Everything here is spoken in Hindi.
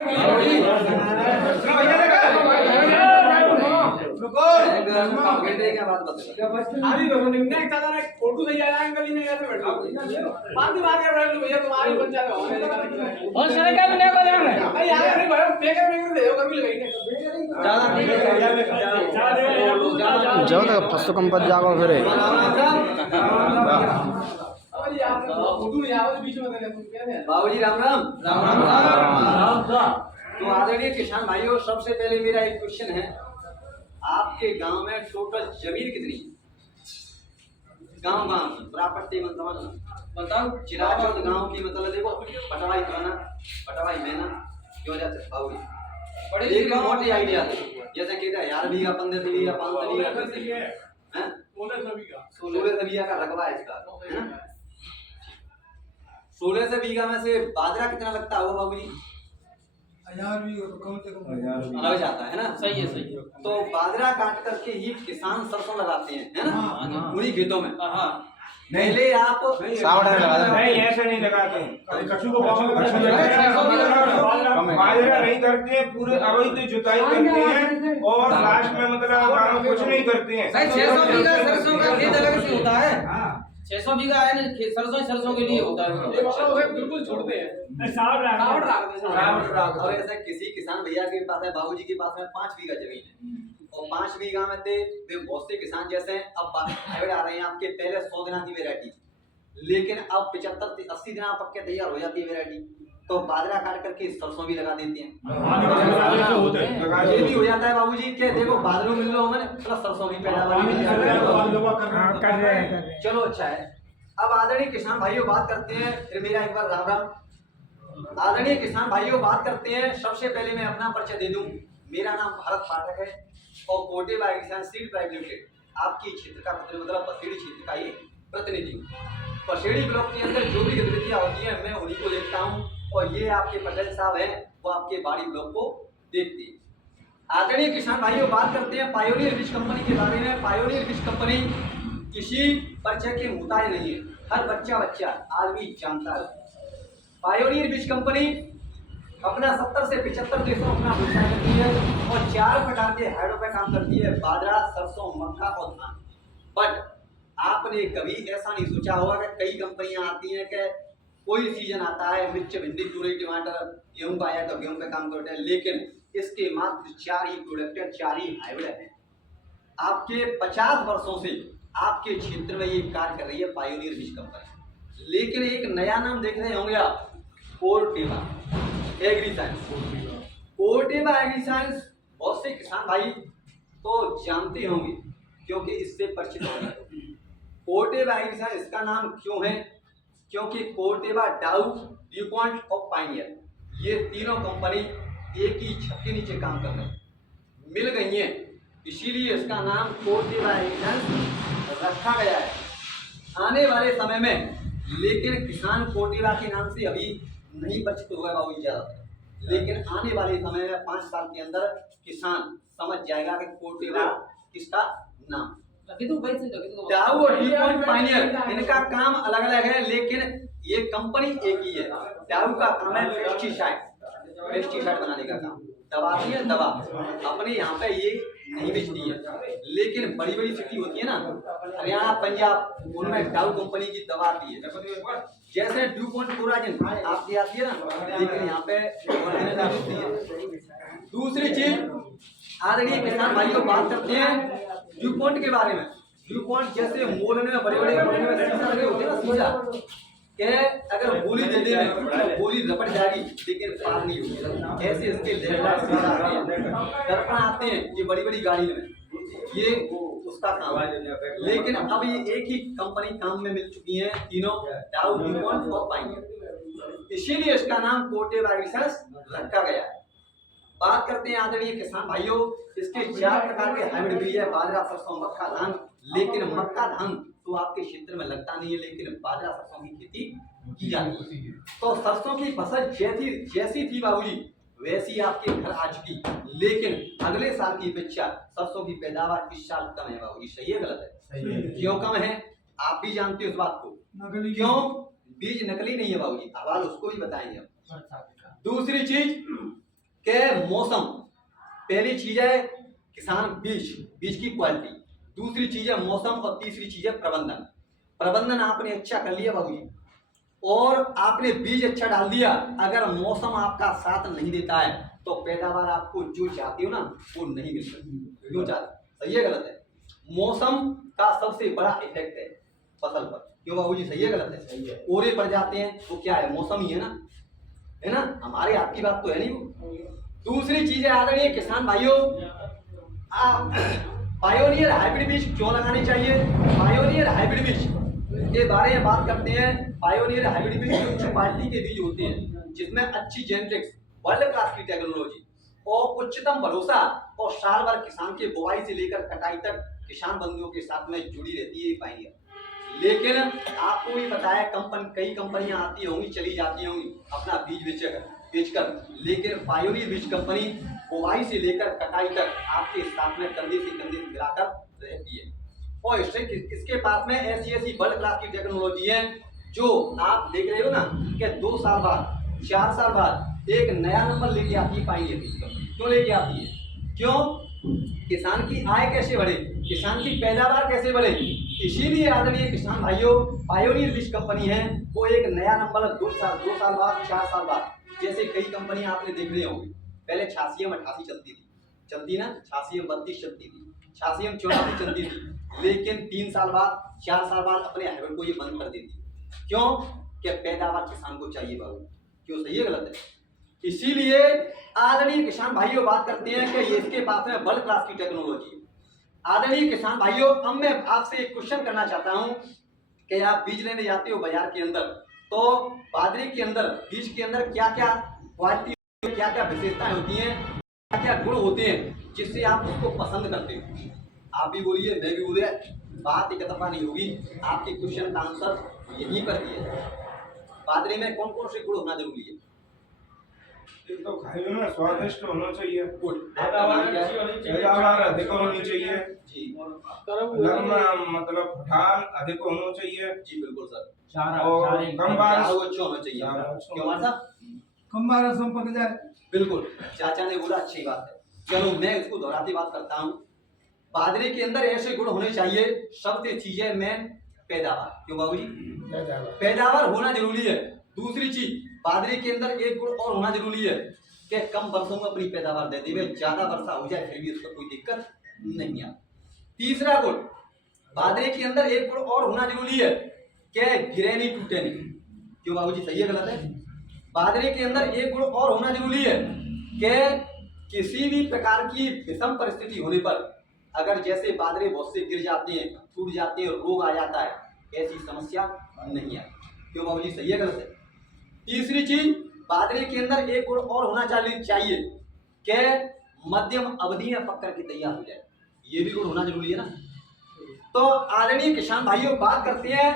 फोटो सही आया अंकल ही नहीं यहाँ पे बैठो बात ही मार के बैठ लो भैया तुम्हारी पंचायत और सर क्या बने को जाना है भाई यार नहीं भाई बेकर दे कर भी लगाई ज्यादा जाओ तो फसो कंपत जाओ फिर बाबूजी राम राम। राम राम। तो आदरणीय किसान भाइयों, सबसे पहले मेरा एक क्वेश्चन है, आपके गांव में टोटल जमीन कितनी है? गांव प्रॉपर्टी बताओ। चिराचौद गांव की मतलब देखो, पटवाई थाना, पटवाई मैना क्यों जाते बाबूजी एक मोटी आइडिया जैसे कहते हैं 11 बीघा 15 बीघा 5 बीघा 16 बीघा का रकबा है इसका, है ना? 16 बीघा में से बाजरा कितना लगता होगा बाबूजी? 1000 भी हो तो कम से कम लग जाता है ना? सही है। तो बाजरा काट करके ही किसान सरसों लगाते हैं, है ना? उन्हीं खेतों में पहले आप नहीं ऐसे नहीं लगाते, कछु को बाजरा नहीं करते हैं, पूरे अवैध जुताई करते हैं और लास्ट में मतलब कुछ नहीं करते हैं। 600 बीघा सरसों का खेत अलग से होता है। 600 बीघा है ना, सरसों के लिए होता है, बिल्कुल छोड़ते हैं। और ऐसे किसी किसान भैया के पास है, बाबूजी के पास में 5 बीघा जमीन है और 5 बीघा में थे वे बहुत से किसान जैसे हैं, अब हाइब्रिड आ रहे हैं आपके पहले 100 दिना की वैरायटी, लेकिन अब 75-80 दिना पक्के तैयार हो जाती है वैरायटी, तो बाजरा काट करके सरसों भी लगा देते हैं। ये भी हो जाता है बाबूजी के देखो बादलों मिल लो हमें प्लस सरसों भी पैदावार मिल जाती है। चलो अच्छा है। अब आदरणीय किसान भाइयों बात करते हैं, फिर मेरा एक बार राम राम। आदरणीय किसान भाइयों बात करते हैं, सबसे पहले मैं अपना परिचय दे दूं। मेरा नाम भारत पाठक है और कोटे बाय किसान सीड प्राइवेट लिमिटेड आपकी क्षेत्र का मतलब पसेड़ी क्षेत्र का ये प्रतिनिधि। पसेड़ी ब्लॉक के अंदर जो भी गतिविधियां होती हैं मैं उन्हीं को देखता हूं और ये आपके पटेल साहब हैं वो आपके बाड़ी ब्लॉक को देखते हैं। आदरणीय किसान भाइयों बात करते हैं पायोनियर बीज कंपनी के बारे में। पायोनियर बीज कंपनी किसी परिचय के मुताबिक नहीं है, हर बच्चा आदमी जानता है। पायोनियर बीज कंपनी अपना 70 से 75 देशों में अपना व्यवसाय करती है और 4 प्रकार के हाइड्रो पे काम करती है, बाजरा, सरसों, मक्का और धान। बट आपने कभी ऐसा नहीं सोचा होगा कि कई कंपनियां आती हैं कि कोई सीजन आता है मिर्च, भिंडी, तुरई, टमाटर, गेहूं का आया तो गेहूं पे काम करते हैं, लेकिन इसके मात्र 4 ही प्रोडक्ट है, 4 ही हाइब्रिड है। आपके 50 वर्षों से आपके क्षेत्र में ये कार्य कर रही है पायोनियर बीज कंपनी। लेकिन एक नया नाम देख रहे होंगे आप, Corteva agri science. Corteva agri science बहुत से किसान भाई तो जानते होंगे क्योंकि इससे परिचित होंगे। कोर्टेवा एग्री साइंस इसका नाम क्यों है? क्योंकि कोर्टेवा, डाउ, ड्यूपॉन्ट और पायनियर ये तीनों कंपनी एक ही छत के नीचे काम कर रहे हैं, मिल गई हैं, इसीलिए इसका नाम कोर्टेवा एग्री साइंस रखा गया है। आने वाले समय में लेकिन किसान कोर्टेवा के नाम से अभी नहीं परिचित हुआ बाबू ज्यादा, लेकिन आने वाले समय में 5 साल के अंदर किसान समझ जाएगा कि कोर्टेवा किसका नाम। डाउ और ड्यूपॉन्ट पायनियर इनका काम अलग अलग है, लेकिन ये कंपनी एक ही है। डाउ का काम है पेस्टिसाइड बनाने का काम, दबाती है दवा, अपने यहाँ पे ये नहीं बेचती है, लेकिन बड़ी बड़ी सिटी होती है ना, हरियाणा, पंजाब, उनमें डाउ कंपनी की दवा आती है। जैसे ड्यूपॉन्ट कोराजिन आपकी आती है ना, लेकिन यहाँ पे होती है। दूसरी चीज आदरणीय किसान भाइयों बात करते हैं ड्यूपॉन्ट के बारे में। ड्यूपॉन्ट जैसे मोलने में बड़े शीशा लगे होते हैं ना, शीशा के अगर गोली दे दे तो गोली रपट जाएगी लेकिन पार नहीं होगी। ऐसे इसके दर्पण आते हैं ये बड़ी बड़ी गाड़ी में, ये उसका काम है। लेकिन अब ये एक ही कंपनी काम में मिल चुकी है तीनों, डाउ, ड्यूपॉन्ट और पायनियर, इसीलिए इसका नाम कोर्टेवा एग्री साइंस रखा गया है। बात करते हैं आदरणीय किसान भाइयों, इसके 4 प्रकार के हाइब्रिड बीज है, बाजरा, सरसों, मक्का, धान। लेकिन मक्का, धान तो आपके क्षेत्र में लगता नहीं है, लेकिन बाजरा, सरसों की खेती की जाती है। तो सरसों की फसल जैसी थी बाबूजी वैसी आपके घर आ चुकी, लेकिन अगले साल की अपेक्षा सरसों की पैदावार इस साल कम है बाबूजी। सही है गलत है? क्यों कम है आप भी जानते हो इस बात को? क्यों? बीज नकली नहीं है बाबूजी, सवाल उसको भी बताएंगे हम। दूसरी चीज कि मौसम, पहली चीज है किसान बीज की क्वालिटी, दूसरी चीज है मौसम और तीसरी चीज है प्रबंधन। प्रबंधन आपने अच्छा कर लिया बाबूजी और आपने बीज अच्छा डाल दिया, अगर मौसम आपका साथ नहीं देता है तो पैदावार आपको जो चाहती हो ना वो नहीं मिल सकती। क्यों चाहते, सही है गलत है? मौसम का सबसे बड़ा इफेक्ट है फसल पर। क्यों बाबूजी, सही है गलत है? सही है। ओरे पड़ जाते हैं वो क्या है, मौसम ही है ना, हमारे आपकी बात तो है नहीं वो। दूसरी चीज है आदरणीय किसान भाइयों, पायोनियर हाइब्रिड बीज क्यों लगानी चाहिए? पायोनियर हाइब्रिड बीज के बारे में बात करते हैं। पायोनियर हाइब्रिड बीज उच्च क्वालिटी के बीज होते हैं जिसमें अच्छी जेनेटिक्स, वर्ल्ड क्लास की टेक्नोलॉजी और उच्चतम भरोसा और साल भर किसान के बुआई से लेकर कटाई तक किसान बंधुओं के साथ में जुड़ी रहती है पायोनियर। लेकिन आपको भी पता है कई कंपनियां आती होंगी चली जाती होंगी अपना बीज बेचकर, लेकिन पायोनियर बीज कंपनी बुआई से लेकर कटाई तक आपके साथ में कंधे से कंधे मिलाकर रहती है। और इसके पास में ऐसी वर्ल्ड क्लास की टेक्नोलॉजी है जो आप देख रहे हो ना कि 2 साल बाद 4 साल बाद एक नया नंबर लेके आती है पायोनियर बीज कंपनी। क्यों लेके आती है? क्यों? किसान की आय कैसे बढ़े, किसान की पैदावार कैसे बढ़े, इसीलिए आदरणीय किसान भाइयों पायोनियर बीज कंपनी है वो एक नया नंबर 2 साल बाद 4 साल बाद, जैसे कई कंपनियां आपने देख रही होंगी पहले 86 88 चलती ना, 86 32 चलती थी, 86 84 चलती थी, लेकिन 3 साल बाद 4 साल बाद अपने हाइब्रिड को ये बंद कर देती। क्यों? कि पैदावार किसान को चाहिए बाबू। क्यों, सही है गलत है? इसीलिए आदरणीय किसान भाइयों बात करते हैं कि ये इसके पास में वर्ल्ड क्लास की टेक्नोलॉजी है। आदरणीय किसान भाइयों, अब मैं आपसे एक क्वेश्चन करना चाहता हूं कि आप बीज लेने जाते हो बाजार के अंदर, तो बाजरे के अंदर बीज के अंदर क्या क्या क्वालिटी, क्या क्या विशेषताएं होती हैं, क्या क्या गुण होते हैं जिससे आप उसको पसंद करते हो? आप भी बोलिए, मैं भी बोलिए, बात एक तरफा नहीं होगी। आपके क्वेश्चन का आंसर यहीं पर दिए। बाजरे में कौन कौन से गुण होना जरूरी है? एक तो खाने में स्वादिष्ट होना चाहिए, गुड, पैदावार अधिक होनी चाहिए जी, नरम मतलब फुटान अधिक होना चाहिए जी बिल्कुल सर, और कम बारिश अच्छा होना चाहिए। क्यों हमारा साहब? कम बारिश में पक जाए। बिल्कुल, चाचा ने बोला अच्छी बात है। चलो मैं इसको दोहराती बात करता हूँ। बाजरे के अंदर ऐसे गुण होने चाहिए, सबसे चीजें मेन पैदावार। क्यों बाबूजी? पैदावार होना जरूरी है। दूसरी चीज बाजरे के अंदर एक गुण और होना जरूरी है कि कम वर्षों में अपनी पैदावार देते हुए, ज्यादा वर्षा हो जाए फिर भी उसका कोई दिक्कत नहीं आती। तीसरा गुण बाजरे के अंदर एक गुण और होना जरूरी है कि गिरे नहीं टूटे नहीं। क्यों बाबूजी, सही है गलत है? बाजरे के अंदर एक गुण और होना जरूरी है कि किसी भी प्रकार की विषम परिस्थिति होने पर, अगर जैसे बाजरे बहुत से गिर जाते हैं, टूट जाते हैं, रोग आ जाता है, ऐसी समस्या नहीं आती। क्यों बाबूजी, सही है गलत है? तीसरी चीज बाजरे के अंदर एक गुण और होना चाहिए कि मध्यम अवधि में पक करके तैयार हो जाए। ये भी गुण होना जरूरी है ना। तो आदरणीय किसान भाइयों बात करते हैं